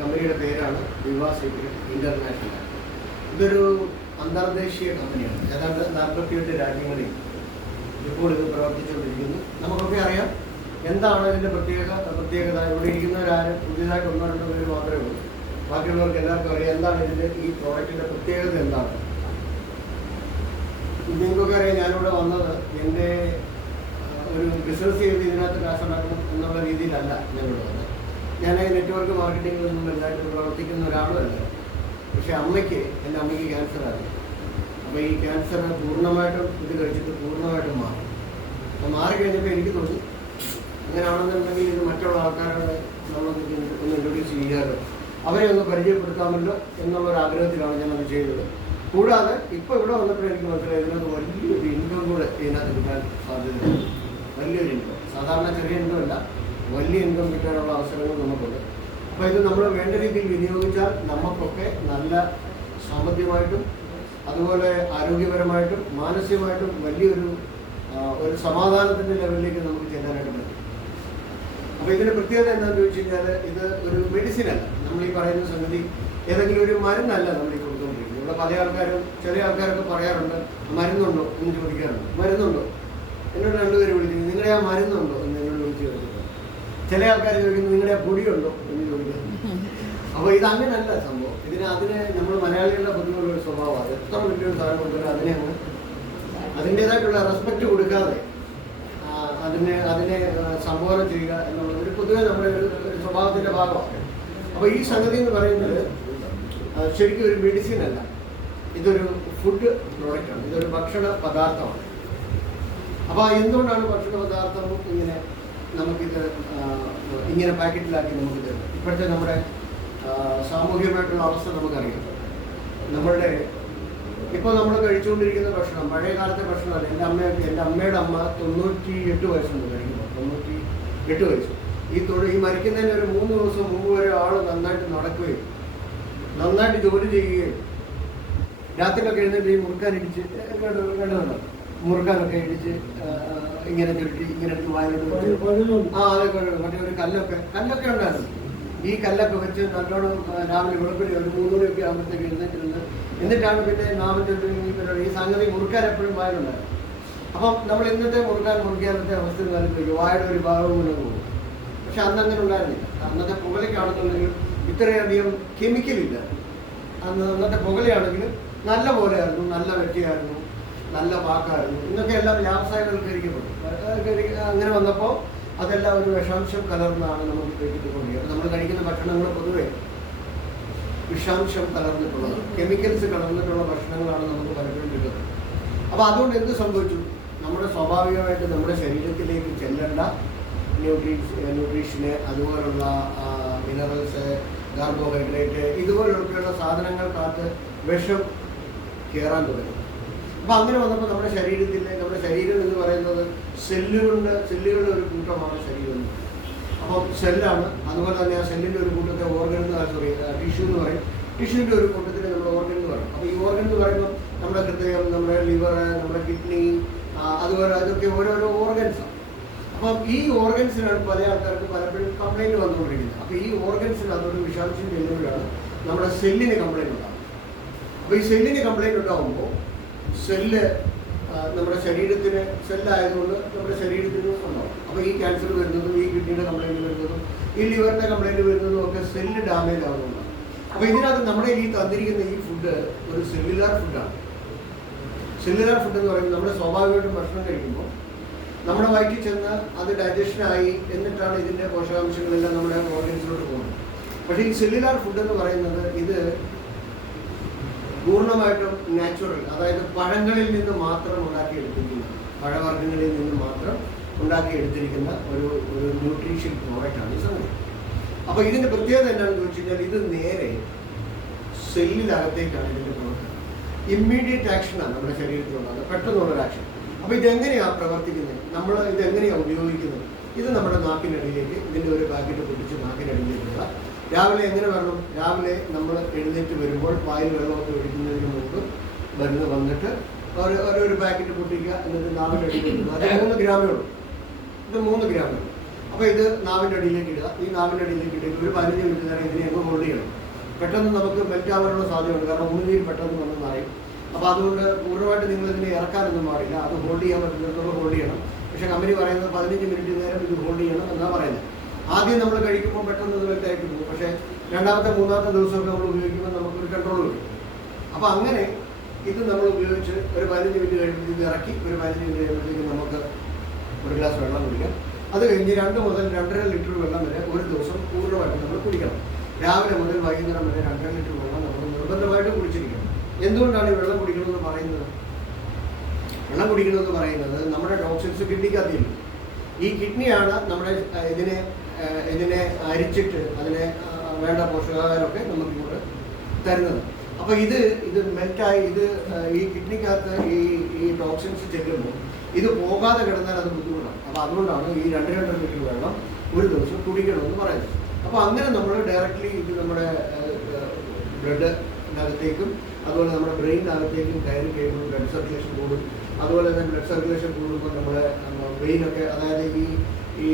കമ്പനിയുടെ പേരാണ് വിവാ secret international. ഇതൊരു അന്തർദേശീയ കമ്പനിയാണ്. ഏതാണ്ട് 48 രാജ്യങ്ങളിൽ ഇപ്പോൾ ഇത് പ്രവർത്തിച്ചുകൊണ്ടിരിക്കുന്നു. നമുക്കൊക്കെ അറിയാം എന്താണ് ഇതിൻ്റെ പ്രത്യേകത. ഇവിടെ ഇരിക്കുന്നവരാരും പുതിയതായിട്ട് 1-2 പേര് മാത്രമേ ഉള്ളൂ. ബാക്കിയുള്ളവർക്ക് എല്ലാവർക്കും അറിയാം എന്താണ് ഇതിൻ്റെ ഈ പ്രോഡക്റ്റിൻ്റെ പ്രത്യേകത എന്താണ്. നിങ്ങൾക്കൊക്കെ അറിയാം, ഞാനിവിടെ വന്നത് എൻ്റെ ഒരു ബിസിനസ് ചെയ്ത് ഇതിനകത്ത് കാശുണ്ടാക്കണം എന്നുള്ള രീതിയിലല്ല ഞാനിവിടെ വന്നത്. ഞാൻ നെറ്റ്വർക്ക് മാർക്കറ്റിങ്ങിലൊന്നും വലുതായിട്ട് പ്രവർത്തിക്കുന്ന ഒരാളുമല്ല. പക്ഷേ എൻ്റെ അമ്മയ്ക്ക് ക്യാൻസറാണ്. അപ്പോൾ ഈ ക്യാൻസർ പൂർണ്ണമായിട്ടും ഇത് കഴിച്ചിട്ട് പൂർണ്ണമായിട്ടും മാറി. അപ്പോൾ മാറിക്കഴിഞ്ഞപ്പോൾ എനിക്ക് തോന്നി അങ്ങനെയാണെന്നുണ്ടെങ്കിൽ ഇത് മറ്റുള്ള ആൾക്കാരോട് നമ്മളൊന്ന് ഇൻട്രൊഡ്യൂസ് ചെയ്യാറ്, അവരെ ഒന്ന് പരിചയപ്പെടുത്താമല്ലോ എന്നുള്ളൊരാഗ്രഹത്തിലാണ് ഞാനത് ചെയ്തത്. കൂടാതെ ഇപ്പോൾ ഇവിടെ വന്നപ്പോൾ എനിക്ക് മനസ്സിലായി ഇതിനകത്ത് വലിയൊരു ഇൻകം കൂടെ ഇതിനകത്ത് കിട്ടാൻ സാധ്യതയുണ്ട്. വലിയൊരു ഇൻകം, സാധാരണ ചെറിയ ഇൻകം അല്ല, വലിയ ഇൻകം കിട്ടാനുള്ള അവസരങ്ങൾ നമുക്കുണ്ട്. അപ്പോൾ ഇത് നമ്മൾ വേണ്ട രീതിയിൽ വിനിയോഗിച്ചാൽ നമുക്കൊക്കെ നല്ല സാമ്പത്തികമായിട്ടും അതുപോലെ ആരോഗ്യപരമായിട്ടും മാനസികമായിട്ടും വലിയൊരു സമാധാനത്തിൻ്റെ ലെവലിലേക്ക് നമുക്ക് ചെല്ലാനായിട്ട് പറ്റും. അപ്പോൾ ഇതിൻ്റെ പ്രത്യേകത എന്താണെന്ന് ചോദിച്ചു കഴിഞ്ഞാൽ ഇത് ഒരു മെഡിസിനല്ല. നമ്മൾ ഈ പറയുന്ന സംഗതി ഏതെങ്കിലും ഒരു മരുന്നല്ല നമ്മൾ ഈ കൊടുത്തുകൊണ്ടിരിക്കുന്നത്. ഇവിടെ പല ആൾക്കാരും ചില ആൾക്കാരൊക്കെ പറയാറുണ്ട് മരുന്നുണ്ടോ എന്ന് ചോദിക്കാറുണ്ട്. മരുന്നുണ്ടോ എന്നോട് 2 പേര് വിളിക്കുന്നു, നിങ്ങളുടെ ആ മരുന്നുണ്ടോ എന്ന് എന്നോട് വിളിച്ച് ചോദിച്ചിട്ടുണ്ട്. ചില ആൾക്കാർ ചോദിക്കുന്നു നിങ്ങളുടെ ആ പൊടിയുണ്ടോ എന്ന് ചോദിക്കുന്നു. അപ്പോൾ ഇതങ്ങനല്ല സംഭവം. അതിന് നമ്മൾ മലയാളികളുടെ പൊതുവെയുള്ള ഒരു സ്വഭാവമാണ്. എത്ര വലിയൊരു സാധനം കൊണ്ടുവരും അതിനെ അതിൻ്റേതായിട്ടുള്ള റെസ്പെക്റ്റ് കൊടുക്കാതെ അതിനെ സംബോധന ചെയ്യുക എന്നുള്ളത് ഒരു പൊതുവെ നമ്മുടെ ഒരു സ്വഭാവത്തിൻ്റെ ഭാഗമാണ്. അപ്പോൾ ഈ സംഗതി എന്ന് പറയുന്നത് ശരിക്കും ഒരു മെഡിസിൻ അല്ല, ഇതൊരു ഫുഡ് പ്രോഡക്റ്റാണ്, ഇതൊരു ഭക്ഷണ പദാർത്ഥമാണ്. അപ്പോൾ എന്തുകൊണ്ടാണ് ഭക്ഷണ പദാർത്ഥം നമുക്കിത് ഇങ്ങനെ പാക്കറ്റിലാക്കി നമുക്ക് തരുന്നത്? ഇപ്പോഴത്തെ നമ്മുടെ സാമൂഹികമായിട്ടുള്ള അവസ്ഥ നമുക്കറിയാം. ഇപ്പോൾ നമ്മൾ കഴിച്ചുകൊണ്ടിരിക്കുന്ന ഭക്ഷണം പഴയ കാലത്തെ ഭക്ഷണമല്ല. എൻ്റെ അമ്മയുടെ അമ്മ 98 വയസ്സുണ്ട് കഴിക്കുമ്പോൾ. 98 വയസ്സ്. ഈ മരിക്കുന്നതിന് ഒരു 3 ദിവസം മുമ്പ് വരെ ആൾ നന്നായിട്ട് നടക്കുകയും നന്നായിട്ട് ജോലി ചെയ്യുകയും രാത്രിയിലൊക്കെ എഴുന്നേറ്റ് ഈ മുറുക്കാനിടിച്ച് കണ്ടുണ്ടോ, മുറുക്കാനൊക്കെ ഇടിച്ച് ഇങ്ങനെ ചുരുട്ടി ഇങ്ങനെ എടുത്ത് വായിലോട്ട് അതൊക്കെ മറ്റേ ഒരു കല്ലൊക്കെ ഉണ്ടായിരുന്നു. ഈ കല്ലൊക്കെ വെച്ച് നല്ലോണം രാവിലെ വെളുപ്പിന് ഒരു 3 മണിയൊക്കെ ആകുമ്പോഴത്തേക്ക് എഴുന്നേറ്റിരുന്ന് എന്നിട്ടാണ് പിന്നെ നാമത്തെ ഈ സംഗതി മുറുക്കാൻ എപ്പോഴും വായിലുണ്ടായിരുന്നു. അപ്പം നമ്മൾ ഇന്നത്തെ മുറുക്കാനത്തെ അവസ്ഥ നൽകുമ്പോൾ വായുടെ ഒരു ഭാഗവും കൂടെ പോകും. പക്ഷെ അന്നങ്ങനെ ഉണ്ടായിരുന്നില്ല. അന്നത്തെ പുകലയ്ക്കാണെന്നുണ്ടെങ്കിൽ ഇത്രയധികം കെമിക്കലില്ല. അന്നത്തെ പുകലയാണെങ്കിൽ നല്ല പോലെയായിരുന്നു, നല്ല വെറ്റിയായിരുന്നു, നല്ല വാക്കായിരുന്നു. ഇന്നൊക്കെ എല്ലാം വ്യാവസായികവൽക്കരിക്കപ്പെട്ടു. അങ്ങനെ വന്നപ്പോൾ അതെല്ലാം ഒരു വിഷാംശം കലർന്നാണ് നമുക്ക് കഴിച്ചിട്ടുകൊണ്ടിരിക്കുന്നത്. നമ്മൾ കഴിക്കുന്ന ഭക്ഷണങ്ങൾ പൊതുവെ വിഷാംശം കലർന്നിട്ടുള്ളത്, കെമിക്കൽസ് കലർന്നിട്ടുള്ള ഭക്ഷണങ്ങളാണ് നമുക്ക് പലപ്പോഴും കിട്ടുന്നത്. അപ്പോൾ അതുകൊണ്ട് എന്ത് സംഭവിച്ചു? നമ്മുടെ സ്വാഭാവികമായിട്ട് നമ്മുടെ ശരീരത്തിലേക്ക് ചെല്ലേണ്ട ന്യൂട്രീഷന്, അതുപോലുള്ള മിനറൽസ്, കാർബോഹൈഡ്രേറ്റ്, ഇതുപോലൊക്കെയുള്ള സാധനങ്ങൾക്കകത്ത് വിഷം കയറാൻ തുടങ്ങി. അപ്പോൾ അങ്ങനെ വന്നപ്പോൾ നമ്മുടെ ശരീരം എന്ന് പറയുന്നത് സെല്ലുകളുടെ ഒരു കൂട്ടമാണ് ശരീരം. അപ്പം സെല്ലാണ്. അതുപോലെ തന്നെ ആ സെല്ലിൻ്റെ ഒരു കൂട്ടത്തെ ഓർഗൻ ടിഷ്യൂ എന്ന് പറയും. ടിഷ്യൂവിൻ്റെ ഒരു കൂട്ടത്തിൽ നമ്മൾ ഓർഗൻ എന്ന് പറയും. അപ്പോൾ ഈ ഓർഗൻ എന്ന് പറയുമ്പോൾ നമ്മുടെ ഹൃദയം, നമ്മുടെ ലിവർ, നമ്മുടെ കിഡ്നി, അതുപോലെ അതൊക്കെ ഓരോരോ ഓർഗൻസാണ്. അപ്പം ഈ ഓർഗൻസിനാണ് പല ആൾക്കാർക്ക് പലപ്പോഴും കംപ്ലൈൻറ്റ് വന്നുകൊണ്ടിരിക്കുന്നത്. അപ്പോൾ ഈ ഓർഗൻസിന് അതൊരു വിഷാംശം ചെല്ലുമ്പോഴാണ് നമ്മുടെ സെല്ലിന് കംപ്ലൈൻറ്റ് ഉണ്ടാകുന്നത്. അപ്പോൾ ഈ സെല്ലിന് കംപ്ലൈൻറ്റ് ഉണ്ടാകുമ്പോൾ നമ്മുടെ ശരീരത്തിന് സെല്ലായതുകൊണ്ട് നമ്മുടെ ശരീരത്തിന് ഉണ്ടാവും. അപ്പോൾ ഈ ക്യാൻസർ വരുന്നതും ഈ കിഡ്നിയുടെ കംപ്ലൈൻറ്റ് വരുന്നതും ഈ ലിവറിൻ്റെ കംപ്ലൈൻറ്റ് വരുന്നതും ഒക്കെ സെല്ല് ഡാമേജ് ആകുന്നതാണ്. അപ്പോൾ ഇതിനകത്ത് നമ്മുടെ ഈ തന്നിരിക്കുന്ന ഈ ഫുഡ് ഒരു സെല്ലുലാർ ഫുഡാണ്. സെല്ലുലാർ ഫുഡ് എന്ന് പറയുമ്പോൾ നമ്മുടെ സ്വാഭാവികമായിട്ടും ഭക്ഷണം കഴിക്കുമ്പോൾ നമ്മുടെ വയറ്റിൽ ചെന്ന് അത് ഡൈജഷനായി എന്നിട്ടാണ് ഇതിൻ്റെ പോഷകാംശങ്ങളെല്ലാം നമ്മുടെ ഓർഗൻസിലോട്ട് പോകുന്നത്. പക്ഷേ ഈ സെല്ലുലാർ ഫുഡ് എന്ന് പറയുന്നത് ഇത് പൂർണ്ണമായിട്ടും നാച്ചുറൽ, അതായത് പഴങ്ങളിൽ നിന്ന് മാത്രം ഉണ്ടാക്കിയെടുത്തിരിക്കുന്ന, പഴവർഗ്ഗങ്ങളിൽ നിന്ന് മാത്രം ഉണ്ടാക്കിയെടുത്തിരിക്കുന്ന ഒരു ന്യൂട്രീഷ്യൻ പ്രോഡക്റ്റാണ് ഈ സംഗതി. അപ്പോൾ ഇതിൻ്റെ പ്രത്യേകത എന്താണെന്ന് ചോദിച്ചു കഴിഞ്ഞാൽ ഇത് നേരെ സെല്ലിനകത്തേക്കാണ് ഇതിൻ്റെ പ്രവർത്തനം. ഇമ്മീഡിയറ്റ് ആക്ഷനാണ് നമ്മുടെ ശരീരത്തിലുണ്ടാകുന്നത്, പെട്ടെന്നുള്ളൊരു ആക്ഷൻ. അപ്പോൾ ഇതെങ്ങനെയാണ് പ്രവർത്തിക്കുന്നത്, നമ്മൾ ഇതെങ്ങനെയാണ് ഉപയോഗിക്കുന്നത്? ഇത് നമ്മുടെ നാക്കിനടിയിലേക്ക് ഇതിൻ്റെ ഒരു പാക്കറ്റ് പൊട്ടിച്ച് നാക്കിനടിയിലേക്കുള്ള രാവിലെ എങ്ങനെ വരണം? രാവിലെ നമ്മൾ എഴുന്നേറ്റ് വരുമ്പോൾ വായിൽ വെള്ളമൊക്കെ ഒഴിക്കുന്നതിന് മുമ്പ് വന്നിട്ട് ഒരു പാക്കറ്റ് പൊട്ടിക്കുക, എന്നിട്ട് നാവിനടിയിലേക്ക്. അത് 3 ഗ്രാമേ ഉള്ളൂ. ഇത് 3 ഗ്രാമേ ഉള്ളൂ. അപ്പോൾ ഇത് നാവിൻ്റെ അടിയിലേക്ക് ഇടുക. ഈ നാവിൻ്റെ അടിയിലേക്ക് ഇട്ടിട്ട് ഒരു 15 മിനിറ്റ് നേരം ഇതിനെ അങ്ങ് ഹോൾഡ് ചെയ്യണം. പെട്ടെന്ന് നമുക്ക് മെൽറ്റ് ആവാനുള്ള സാധ്യതയുണ്ട്, കാരണം ഉമിനീര് പെട്ടെന്ന് വന്ന് നായും. അപ്പോൾ അതുകൊണ്ട് പൂർണ്ണമായിട്ട് നിങ്ങളിതിനെ ഇറക്കാനൊന്നും പാടില്ല. അത് ഹോൾഡ് ചെയ്യാൻ പറ്റുന്നിടത്തോളം ഹോൾഡ് ചെയ്യണം. പക്ഷേ കമ്പനി പറയുന്നത് 15 മിനിറ്റ് നേരം ഇത് ഹോൾഡ് ചെയ്യണം എന്നാണ് പറയുന്നത്. ആദ്യം നമ്മൾ കഴിക്കുമ്പോൾ പെട്ടെന്ന് ഇത് മെൽറ്റായിട്ട് പോകും. പക്ഷേ രണ്ടാമത്തെ മൂന്നാമത്തെ ദിവസമൊക്കെ നമ്മൾ ഉപയോഗിക്കുമ്പോൾ നമുക്കൊരു കൺട്രോൾ വരും. അപ്പോൾ അങ്ങനെ ഇത് നമ്മൾ ഉപയോഗിച്ച് ഒരു 15 മിനിറ്റ് കഴിയുമ്പോൾ ഇത് ഇറക്കി ഒരു 15 മിനിറ്റ് കഴിയുമ്പോഴത്തേക്കും നമുക്ക് ഒരു ഗ്ലാസ് വെള്ളം കുടിക്കാം. അത് കഴിഞ്ഞ് 2 മുതൽ 2.5 ലിറ്റർ വെള്ളം വരെ ഒരു ദിവസം പൂർണ്ണമായിട്ട് നമ്മൾ കുടിക്കണം. രാവിലെ മുതൽ വൈകുന്നേരം വരെ 2.5 ലിറ്റർ വെള്ളം നമ്മൾ നിർബന്ധമായിട്ടും കുടിച്ചിരിക്കണം. എന്തുകൊണ്ടാണ് ഈ വെള്ളം കുടിക്കണമെന്ന് പറയുന്നത്? വെള്ളം കുടിക്കണമെന്ന് പറയുന്നത് നമ്മുടെ ടോക്സിൻസ് കിഡ്നിക്കകത്തില്ല. ഈ കിഡ്നിയാണ് നമ്മുടെ ഇതിനെ അരിച്ചിട്ട് അതിനെ വേണ്ട പോഷകാഹാരമൊക്കെ നമുക്ക് ഇങ്ങോട്ട് തരുന്നത്. അപ്പോൾ ഇത് മെൽറ്റായി ഈ കിഡ്നിക്കകത്ത് ഈ ടോക്സിൻസ് ചെല്ലുമ്പോൾ ഇത് പോകാതെ കിടന്നാൽ അത് ബുദ്ധിമുട്ടാണ്. അപ്പോൾ അതുകൊണ്ടാണ് ഈ 2.5 ലിറ്റർ വെള്ളം ഒരു ദിവസം കുടിക്കണമെന്ന് പറയുന്നത്. അപ്പോൾ അങ്ങനെ നമ്മൾ ഡയറക്റ്റ്ലി ഇത് നമ്മുടെ ബ്ലഡിനകത്തേക്കും അതുപോലെ നമ്മുടെ ബ്രെയിനകത്തേക്കും കയറി കഴിയുമ്പോൾ ബ്ലഡ് സർക്കുലേഷൻ കൂടും. അതുപോലെ തന്നെ ബ്ലഡ് സർക്കുലേഷൻ കൂടുമ്പോൾ നമ്മുടെ ബ്രെയിനൊക്കെ, അതായത് ഈ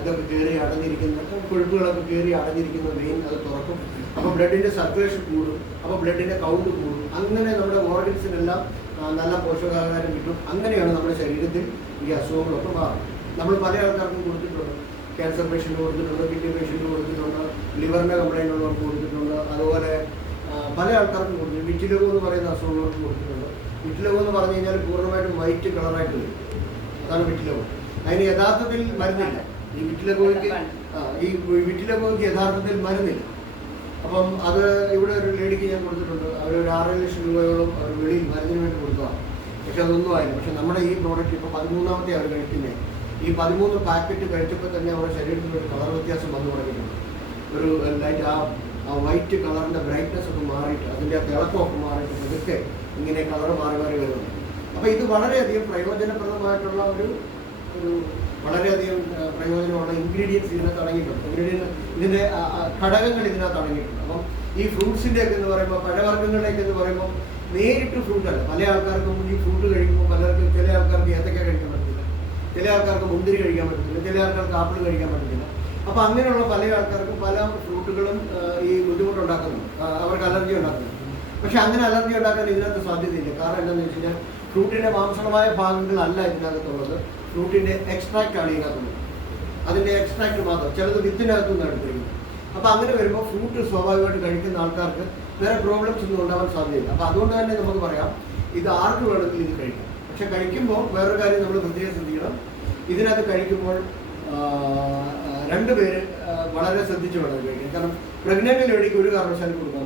ഇതൊക്കെ കയറി അടഞ്ഞിരിക്കുന്ന കൊഴുപ്പുകളൊക്കെ കയറി അടഞ്ഞിരിക്കുന്ന വെയിൻ അത് തുറക്കും. അപ്പോൾ ബ്ലഡിൻ്റെ സർക്കുലേഷൻ കൂടും. അപ്പോൾ ബ്ലഡിൻ്റെ കൗണ്ട് കൂടും. അങ്ങനെ നമ്മുടെ ഓർഗൻസിനെല്ലാം നല്ല പോഷകാഹാരം കിട്ടും. അങ്ങനെയാണ് നമ്മുടെ ശരീരത്തിൽ ഈ അസുഖങ്ങളൊക്കെ മാറും. നമ്മൾ പല ആൾക്കാർക്കും കൊടുത്തിട്ടുണ്ട്. ക്യാൻസർ പേഷ്യൻ്റ് കൊടുത്തിട്ടുണ്ട്, കിഡ്നി പേഷ്യൻ്റ് കൊടുത്തിട്ടുണ്ട്, ലിവറിൻ്റെ കംപ്ലൈൻ്റ് ഉള്ളവർക്ക് കൊടുത്തിട്ടുണ്ട്. അതുപോലെ പല ആൾക്കാർക്കും കൊടുത്തിട്ടുണ്ട്. വിറ്റിലഗോ എന്ന് പറയുന്ന അസുഖങ്ങൾക്ക് കൊടുത്തിട്ടുണ്ട്. വിറ്റിലഗോ എന്ന് പറഞ്ഞു കഴിഞ്ഞാൽ പൂർണ്ണമായിട്ടും വൈറ്റ് കളറായിട്ട് വരും. അതാണ് വിറ്റിലഗോ. അതിന് യഥാർത്ഥത്തിൽ മരുന്നില്ല. ഈ വിറ്റിലഗോയ്ക്ക് യഥാർത്ഥത്തിൽ മരുന്നില്ല. അപ്പം അത് ഇവിടെ ഒരു ലേഡിക്ക് ഞാൻ കൊടുത്തിട്ടുണ്ട്. അവർ ഒരു 6 ലക്ഷം രൂപയോളം അവർ വെളിയിൽ മരുന്നിന് വേണ്ടി കൊടുത്തതാണ്. പക്ഷെ അതൊന്നും ആയില്ല. പക്ഷെ നമ്മുടെ ഈ പ്രോഡക്റ്റ് ഇപ്പോൾ 13ാമത്തെ അവർ കഴിക്കുന്നത്. ഈ 13 പാക്കറ്റ് കഴിച്ചപ്പോൾ തന്നെ അവരുടെ ശരീരത്തിൽ ഒരു കളർ വ്യത്യാസം വന്നു തുടങ്ങിയിട്ടുണ്ട്. ഒരു ലൈറ്റ് ആ വൈറ്റ് കളറിൻ്റെ ബ്രൈറ്റ്നസ് ഒക്കെ മാറിയിട്ട് അതിൻ്റെ ആ തിളക്കമൊക്കെ മാറിയിട്ട് ഇതൊക്കെ ഇങ്ങനെ കളർ മാറി വരുന്നുണ്ട്. അപ്പോൾ ഇത് വളരെയധികം പ്രയോജനപ്രദമായിട്ടുള്ള ഒരു വളരെയധികം പ്രയോജനമുള്ള ഇൻഗ്രീഡിയൻസ് ഇതിനകത്ത് അടങ്ങിയിട്ടുണ്ട്. ഇതിൻ്റെ ഘടകങ്ങൾ ഇതിനകത്ത് അടങ്ങിയിട്ടുണ്ട്. അപ്പം ഈ ഫ്രൂട്ട്സിൻ്റെയൊക്കെ എന്ന് പറയുമ്പോൾ, പഴവർഗ്ഗങ്ങളിലേക്ക് എന്ന് പറയുമ്പോൾ നേരിട്ട് ഫ്രൂട്ടല്ല. പല ആൾക്കാർക്കും ഈ ഫ്രൂട്ട് കഴിക്കുമ്പോൾ പലർക്കും, ചില ആൾക്കാർക്ക് ഏത്തക്ക കഴിക്കാൻ പറ്റത്തില്ല, ചില ആൾക്കാർക്ക് മുന്തിരി കഴിക്കാൻ പറ്റത്തില്ല, ചില ആൾക്കാർക്ക് ആപ്പിൾ കഴിക്കാൻ പറ്റത്തില്ല. അപ്പോൾ അങ്ങനെയുള്ള പല ആൾക്കാർക്കും പല ഫ്രൂട്ടുകളും ഈ ബുദ്ധിമുട്ടുണ്ടാക്കുന്നുണ്ട്, അവർക്ക് അലർജി ഉണ്ടാക്കുന്നുണ്ട്. പക്ഷെ അങ്ങനെ അലർജി ഉണ്ടാക്കാൻ ഇതിനകത്ത് സാധ്യതയില്ല. കാരണം എന്താണെന്ന് വെച്ച് കഴിഞ്ഞാൽ ഫ്രൂട്ടിൻ്റെ മാംസളമായ ഭാഗങ്ങളല്ല ഇതിനകത്തുള്ളത്. ഫ്രൂട്ടിൻ്റെ എക്സ്ട്രാക്റ്റാണ് ഇതിനകത്തുള്ളത്. അതിൻ്റെ എക്സ്ട്രാക്റ്റ് മാത്രം, ചിലത് വിത്തിനകത്തുനിന്ന് എടുത്തിരിക്കുന്നത്. അപ്പോൾ അങ്ങനെ വരുമ്പോൾ ഫ്രൂട്ട് സ്വാഭാവികമായിട്ട് കഴിക്കുന്ന ആൾക്കാർക്ക് വേറെ പ്രോബ്ലംസ് ഒന്നും ഉണ്ടാവാൻ സാധ്യതയില്ല. അപ്പോൾ അതുകൊണ്ട് തന്നെ നമുക്ക് പറയാം ഇത് ആർക്ക് വേണമെങ്കിലും ഇത് കഴിക്കാം. പക്ഷെ കഴിക്കുമ്പോൾ വേറൊരു കാര്യം നമ്മൾ പ്രത്യേകം ശ്രദ്ധിക്കണം. ഇതിനകത്ത് കഴിക്കുമ്പോൾ 2 പേര് വളരെ ശ്രദ്ധിച്ച് വേണം കഴിക്കാൻ. കാരണം പ്രഗ്നൻ്റ് ലേഡിക്ക് ഒരു കാരണവശാലും കൊടുക്കാൻ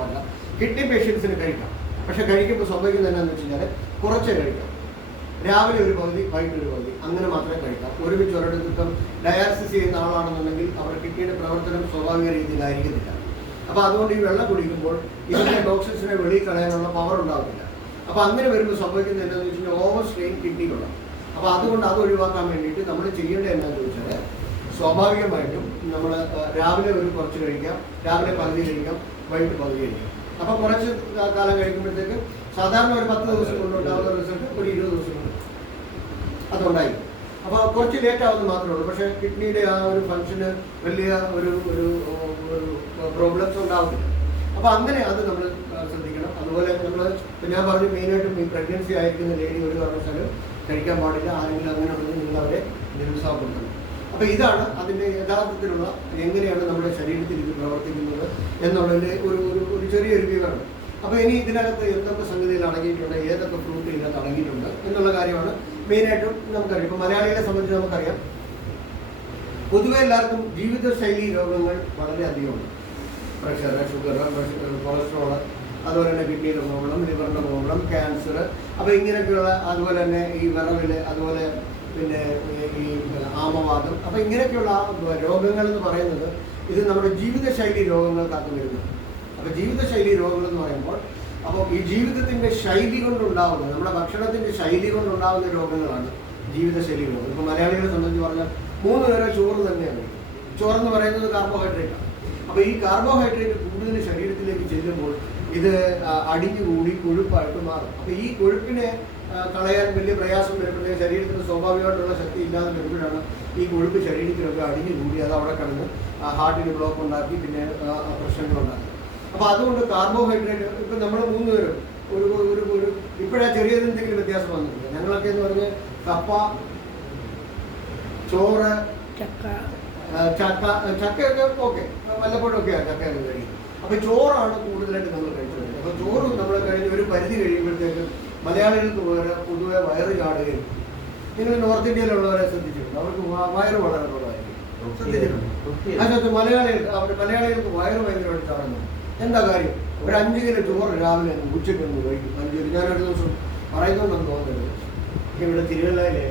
പാടില്ല. കിഡ്നി പേഷ്യൻസിന് കഴിക്കാം. പക്ഷെ കഴിക്കുമ്പോൾ സംഭവിക്കുന്നത് എന്താണെന്ന് വെച്ച് കഴിഞ്ഞാൽ കുറച്ചേ കഴിക്കാം. രാവിലെ ഒരു പകുതി, വൈകിട്ട് ഒരു പകുതി, അങ്ങനെ മാത്രമേ കഴിക്കാം. ഒരുമിച്ച് ഒരിടത്തും ഡയാലിസിസ് ചെയ്യുന്ന ആളാണെന്നുണ്ടെങ്കിൽ അവർ കിഡ്നിയുടെ പ്രവർത്തനം സ്വാഭാവിക രീതിയിലായിരിക്കത്തില്ല. അപ്പോൾ അതുകൊണ്ട് ഈ വെള്ളം കുടിക്കുമ്പോൾ ഇതിൻ്റെ ടോക്സിൻസിനെ വെളിയിൽ കളയാനുള്ള പവർ ഉണ്ടാവില്ല. അപ്പോൾ അങ്ങനെ വരുമ്പോൾ സംഭവിക്കുന്നത് എന്താണെന്ന് വെച്ച് കഴിഞ്ഞാൽ ഓവർ സ്ട്രെയിൻ കിഡ്നികളുണ്ട്. അപ്പോൾ അതുകൊണ്ട് അത് ഒഴിവാക്കാൻ വേണ്ടിയിട്ട് നമ്മൾ ചെയ്യേണ്ടത് എന്താണെന്ന് ചോദിച്ചാൽ, സ്വാഭാവികമായിട്ടും നമ്മൾ രാവിലെ ഒരു കുറച്ച് കഴിക്കാം, രാവിലെ പകുതി കഴിക്കാം, വൈകിട്ട് പകുതി കഴിക്കാം. അപ്പോൾ കുറച്ച് കാലം കഴിക്കുമ്പോഴത്തേക്ക് സാധാരണ ഒരു 10 ദിവസം കൊണ്ടുണ്ടാകുന്ന റിസൾട്ട് ഒരു 20 ദിവസം കൊണ്ട് അതുണ്ടായി. അപ്പോൾ കുറച്ച് ലേറ്റ് ആവുന്നത് മാത്രമേ ഉള്ളൂ. പക്ഷേ കിഡ്നിയുടെ ആ ഒരു ഫംഗ്ഷന് വലിയ ഒരു പ്രോബ്ലംസ് ഉണ്ടാവുന്നില്ല. അപ്പോൾ അങ്ങനെ അത് നമ്മൾ ശ്രദ്ധിക്കണം. അതുപോലെ നമ്മൾ ഞാൻ പറഞ്ഞു, മെയിനായിട്ടും ഈ പ്രഗ്നൻസി ആയിരിക്കുന്ന ലേഡി ഒരു കാരണവശാലും കഴിക്കാൻ പാടില്ല. ആരെങ്കിലും അങ്ങനെ ഉണ്ടെങ്കിൽ നിങ്ങൾ അവരെ നിരുത്സാഹപ്പെടുത്തണം. അപ്പോൾ ഇതാണ് അതിൻ്റെ യഥാർത്ഥത്തിലുള്ള എങ്ങനെയാണ് നമ്മുടെ ശരീരത്തിൽ ഇത് പ്രവർത്തിക്കുന്നത് എന്നുള്ളതിൻ്റെ ഒരു ചെറിയൊരു വിവരണം. അപ്പോൾ ഇനി ഇതിനകത്ത് എന്തൊക്കെ സംഗതികൾ അടങ്ങിയിട്ടുണ്ട്, ഏതൊക്കെ ഫ്രൂട്ട് ഇതിനകത്ത് അടങ്ങിയിട്ടുണ്ട് എന്നുള്ള കാര്യമാണ് മെയിനായിട്ടും നമുക്കറിയാം. ഇപ്പോൾ മലയാളികളെ സംബന്ധിച്ച് നമുക്കറിയാം, പൊതുവെ എല്ലാവർക്കും ജീവിതശൈലി രോഗങ്ങൾ വളരെ അധികമുണ്ട്. പ്രഷർ, ഷുഗർ, കൊളസ്ട്രോൾ, അതുപോലെ തന്നെ കിഡ്നിയുടെ പ്രോബ്ലം, ലിവറിൻ്റെ പ്രോബ്ലം, ക്യാൻസർ. അപ്പോൾ ഇങ്ങനെയൊക്കെയുള്ള, അതുപോലെ തന്നെ ഈ വിറവിൽ, അതുപോലെ പിന്നെ ഈ ആമവാദം. അപ്പോൾ ഇങ്ങനെയൊക്കെയുള്ള രോഗങ്ങൾ എന്ന് പറയുന്നത് ഇത് നമ്മുടെ ജീവിതശൈലി രോഗങ്ങൾക്കകത്ത് വരുന്നത്. അപ്പോൾ ജീവിതശൈലി രോഗങ്ങൾ എന്ന് പറയുമ്പോൾ അപ്പോൾ ഈ ജീവിതത്തിൻ്റെ ശൈലി കൊണ്ടുണ്ടാവുന്ന, നമ്മുടെ ഭക്ഷണത്തിൻ്റെ ശൈലി കൊണ്ടുണ്ടാകുന്ന രോഗങ്ങളാണ് ജീവിതശൈലി രോഗം. ഇപ്പോൾ മലയാളികളെ സംബന്ധിച്ച് പറഞ്ഞാൽ 3 നേരം ചോറ് തന്നെയാണ്. ചോറെന്ന് പറയുന്നത് കാർബോഹൈഡ്രേറ്റാണ്. അപ്പോൾ ഈ കാർബോഹൈഡ്രേറ്റ് കൂടുതൽ ശരീരത്തിലേക്ക് ചെല്ലുമ്പോൾ ഇത് അടിഞ്ഞുകൂടി കൊഴുപ്പായിട്ട് മാറും. അപ്പോൾ ഈ കൊഴുപ്പിനെ കളയാൻ വലിയ പ്രയാസം വരുമ്പോഴത്തേക്ക് ശരീരത്തിന് സ്വാഭാവികമായിട്ടുള്ള ശക്തി ഇല്ലാതെ വരുമ്പോഴാണ് ഈ കൊഴുപ്പ് ശരീരത്തിലൊക്കെ അടിഞ്ഞു കൂടി അത് അവിടെ കിടന്ന് ഹാർട്ടിന് ബ്ലോക്ക് ഉണ്ടാക്കി പിന്നെ പ്രശ്നങ്ങളുണ്ടാക്കി. അപ്പോൾ അതുകൊണ്ട് കാർബോഹൈഡ്രേറ്റ് ഇപ്പം നമ്മൾ 3 പേരും ഒരു ഇപ്പോഴാ ചെറിയതെന്തെങ്കിലും വ്യത്യാസം വന്നിട്ടില്ല. ഞങ്ങളൊക്കെ എന്ന് പറഞ്ഞാൽ കപ്പ, ചോറ്, ചക്കയൊക്കെ ഓക്കെ വല്ലപ്പോഴൊക്കെയാണ് ചക്കയൊക്കെ കഴിയും. അപ്പോൾ ചോറാണ് കൂടുതലായിട്ട് നമ്മൾ കഴിച്ചത്. അപ്പോൾ ചോറ് നമ്മൾ കഴിഞ്ഞ് ഒരു പരിധി കഴിയുമ്പോഴത്തേക്കും മലയാളികൾക്ക് പൊതുവെ വയറ് ചാടുകയും, നിങ്ങൾ നോർത്ത് ഇന്ത്യയിലുള്ളവരെ ശ്രദ്ധിച്ചിട്ടുണ്ട്, അവർക്ക് വയറ് വളരെ കുറവായിരിക്കും. ശ്രദ്ധിച്ചിട്ടുണ്ട് അതിനകത്ത് മലയാളികൾക്ക് വയറ് ഭയങ്കരമായിട്ട് ചാടുന്നു. എന്താ കാര്യം? ഒരു 5 കിലോ ചോറ് രാവിലെ ഉച്ചയ്ക്കൊന്ന് കഴിക്കും. 5 കിലോ ഞാനൊരു ദിവസം പറയുന്നുണ്ടെന്ന് തോന്നരുത്. ഇവിടെ തിരുവല്ലയിലെ